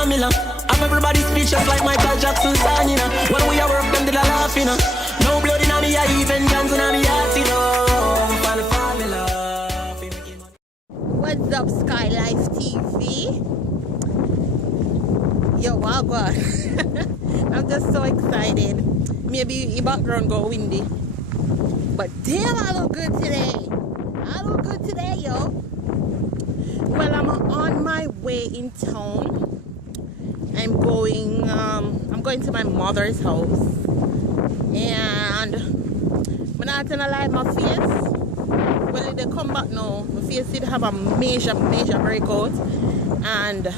formula. I'm everybody speechless like Michael Jackson song, you know. When we are work, them did a laugh, you know. No blood in me, I even dance in me heart, you know. Find the formula. What's up, Skylife TV? Yo, wow, God. I'm just so excited. Maybe your background go windy, but damn, I look good today. I look good today, yo. Well, I'm on my way in town. I'm going to my mother's house, and when I turn a light my face, well, they come back now. My face did have a major breakout and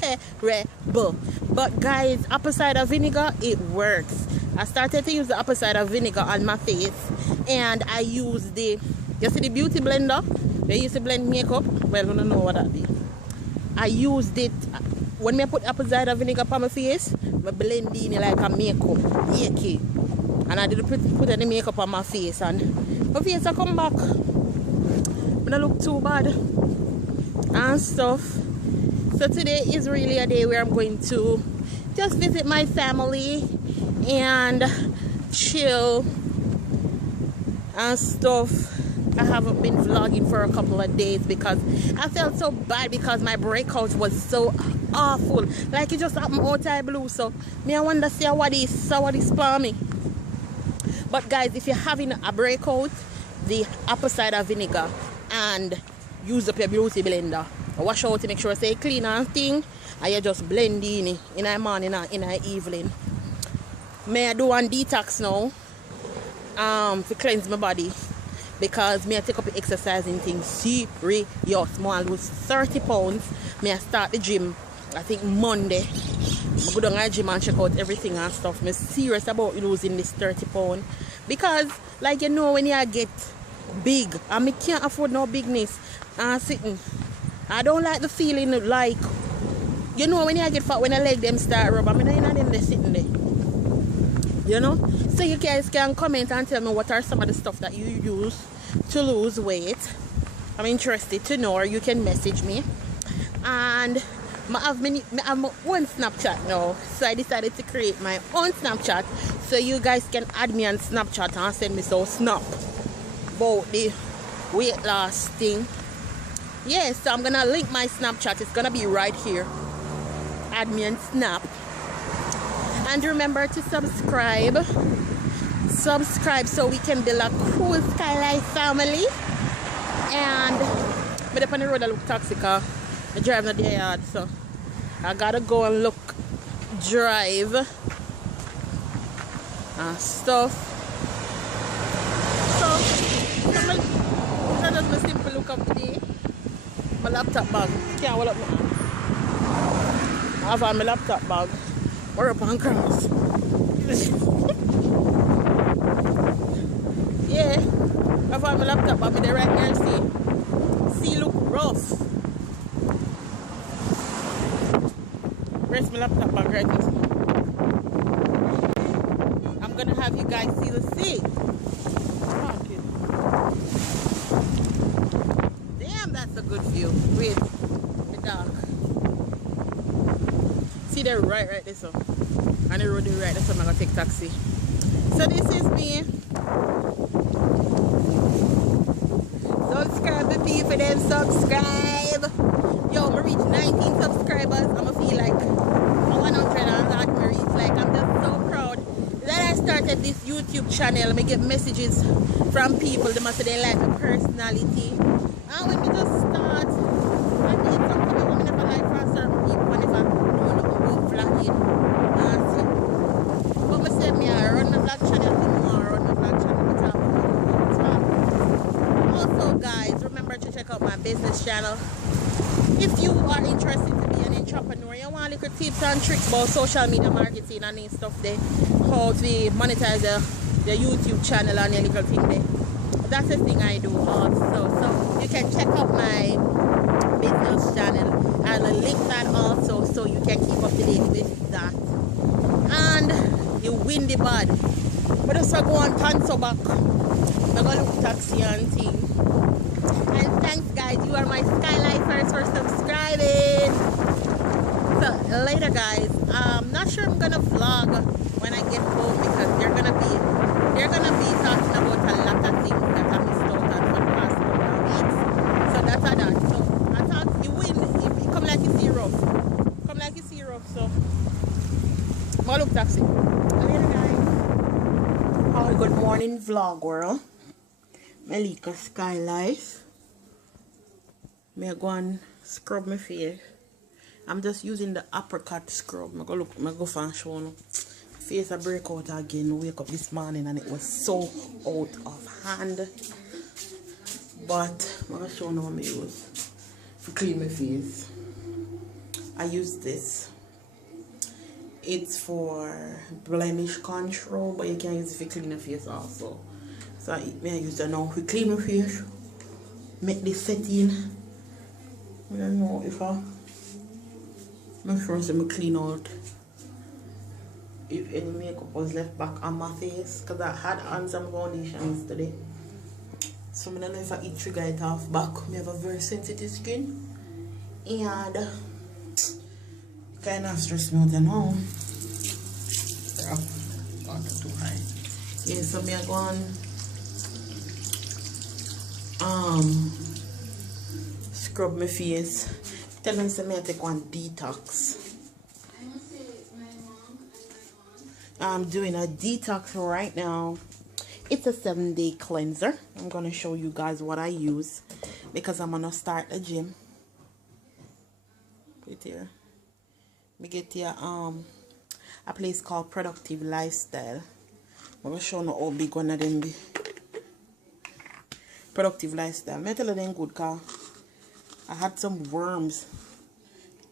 terrible. But guys, apple cider vinegar, it works. I started to use the apple cider vinegar on my face, and I used you see the beauty blender they used to blend makeup. Well, I don't know what that is. I used it when I put apple cider vinegar on my face. I blend it in like a makeup, and I didn't put any makeup on my face, and my face I come back. But I look too bad and stuff. So today is really a day where I'm going to just visit my family and chill and stuff. I haven't been vlogging for a couple of days because I felt so bad because my breakout was so awful. Like it just happened out of blue. So I wonder see what is for me. But guys, if you're having a breakout, the apple cider vinegar and use up your beauty blender. Wash out to make sure it's clean and thing, and you just blend in the morning and in the evening. May I do one detox now to cleanse my body, because may I take up the exercising thing serious. I lose 30 pounds. May I start the gym, I think Monday. I go down to the gym and check out everything and stuff. I'm serious about losing this 30 pounds, because like you know, when you get big and I can't afford no bigness and sitting, I don't like the feeling like, you know, when you get fat, when the leg them start rub, I mean, I'm not in there sitting there, you know. So you guys can comment and tell me what are some of the stuff that you use to lose weight. I'm interested to know, or you can message me. And I have my own Snapchat now, so I decided to create my own Snapchat so you guys can add me on Snapchat and send me some snap about the weight loss thing. Yeah, so I'm gonna link my Snapchat. It's gonna be right here. Add me on Snap. And remember to subscribe so we can build a cool Skylife family. And I'm up on the road, I look toxic. I drive not the yard, so I gotta go and drive and stuff. So that's my simple look of the day. My laptop bag. Can't hold up my hand. I have on my laptop bag. We're up on cross. Yeah. I have on my laptop bag. They're right there. See, look rough. Where's my laptop bag right here? I'm gonna have you guys see the sea. That's a good view. Wait, the dark. See they're right this one. And the road is right this one. I'm gonna take taxi. So this is me. Subscribe to people, them subscribe. Yo, I reach 19 subscribers. I'ma feel like 100 and that I reach. Like I'm just so proud that I started this YouTube channel. I get messages from people. They must say they like my personality. And when we just start, I need something that we never like for certain people, and if I don't know about vlogging, that's it. But I say, I run my vlog channel, Also guys, remember to check out my business channel. If you are interested to be an entrepreneur, you want little tips and tricks about social media marketing and stuff there, how to monetize the YouTube channel and the little thing there. That's the thing I do also. So you can check out my business channel. I'll link that also so you can keep up to date with that. And the windy bad. But also go on pants back. I'm gonna look taxi and thing. And thanks guys, you are my Skylifers for subscribing. So later, guys. Not sure I'm gonna vlog when I get home because they're gonna be talking about a lot of things that I missed out on for the past couple of weeks. So that's how that. So I thought you win. You come like you see rough. Come like you see rough. So more look taxi. Later, guys. Oh, good morning, vlog world. MelicaSkylife. Me go and scrub my face. I'm just using the apricot scrub. I go for and show you. Face a breakout again. Wake up this morning and it was so out of hand. But I'm gonna show you what I use to clean my face. I use this. It's for blemish control, but you can use it to clean your face also. So I use it now to clean my face. Make this setting. I don't know if I make sure I clean out if any makeup was left back on my face, because I had on some foundation yesterday. So I don't know if I trigger it off back. I have a very sensitive skin and kind of stress me out now. Too high. Yeah, so me go on scrub my face. Tell them to me I take one detox. I'm doing a detox right now. It's a 7-day cleanser. I'm gonna show you guys what I use because I'm gonna start a gym. Put it here. We get here a place called Productive Lifestyle. I'm gonna show you how big one of them be. Productive Lifestyle. I tell you them good car. I had some worms.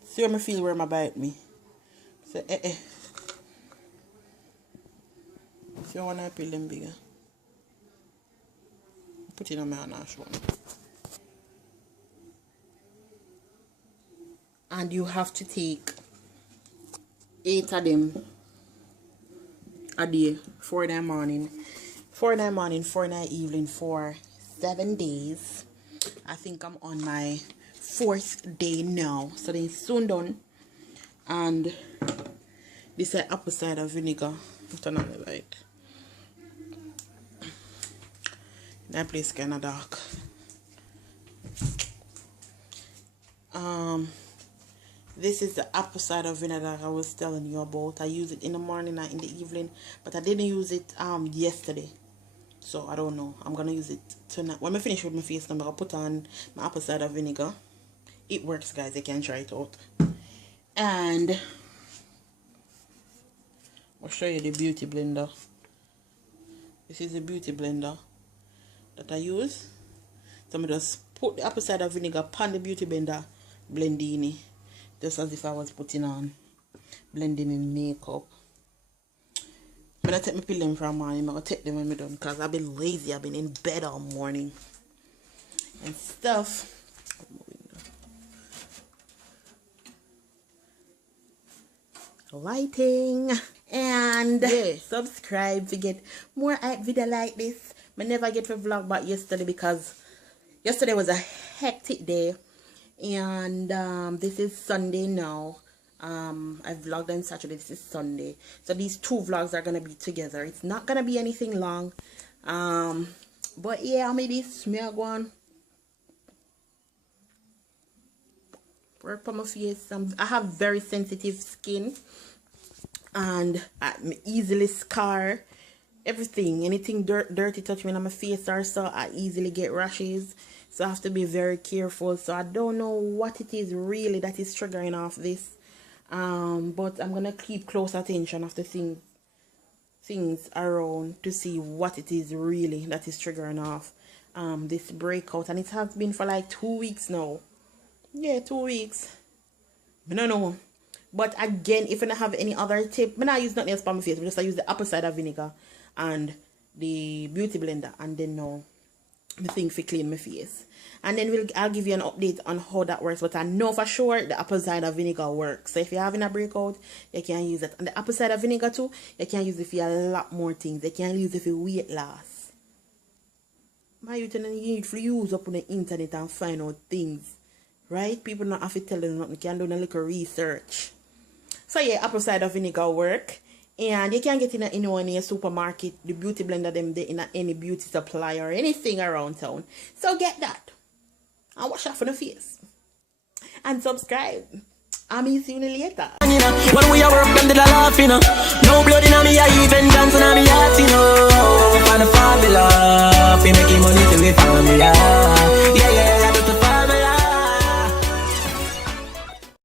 See how I feel worm bite me. So See how I peel them bigger. Put it on my ash one. And you have to take 8 of them a day. 4 in the morning, 4 in the morning, 4 in the evening for 7 days. I think I'm on my 4th day now, so then it's soon done. And this is apple cider vinegar. Turn on the light. That place kind of dark. This is the apple cider vinegar I was telling you about. I use it in the morning and in the evening, but I didn't use it yesterday, so I don't know. I'm gonna use it tonight. When I finish with my face, I'm gonna put on my apple cider vinegar. It works, guys. You can try it out. And I'll show you the beauty blender. This is the beauty blender that I use. So I'm just put the apple cider vinegar on the beauty blender, blending it, just as if I was putting on blending in makeup. But I take my pill them from morning. I'm gonna take them when I'm done because I've been lazy. I've been in bed all morning and stuff. Lighting. And yeah, subscribe to get more video like this. I never get to vlog back yesterday because yesterday was a hectic day, and this is Sunday now. I vlogged on Saturday. This is Sunday, so these 2 vlogs are gonna be together. It's not gonna be anything long, but yeah, I made this. Me I go on work on my face. I have very sensitive skin, and I'm easily scar. Everything, anything dirty touch me on my face or so, I easily get rashes. So I have to be very careful. So I don't know what it is really that is triggering off this. But I'm gonna keep close attention of the things around to see what it is really that is triggering off this breakout. And it has been for like 2 weeks now. Yeah, 2 weeks. I don't know. But again, if I don't have any other tip, I not use nothing else for my face. I use the apple cider vinegar and the beauty blender, and then now the thing for clean my face. And then I'll give you an update on how that works. But I know for sure the apple cider vinegar works. So if you're having a breakout, you can use it. And the apple cider vinegar too, you can use it for a lot more things. You can use it for weight loss. My youth, you need to use up on the internet and find out things. Right? People not have to tell you nothing. You can do a little research. So yeah, apple cider vinegar work. And you can get in anyone in a supermarket, the beauty blender them there in any beauty supply or anything around town. So get that. And wash off on the face. And subscribe. I'll see you later. When we are work, them did a laugh,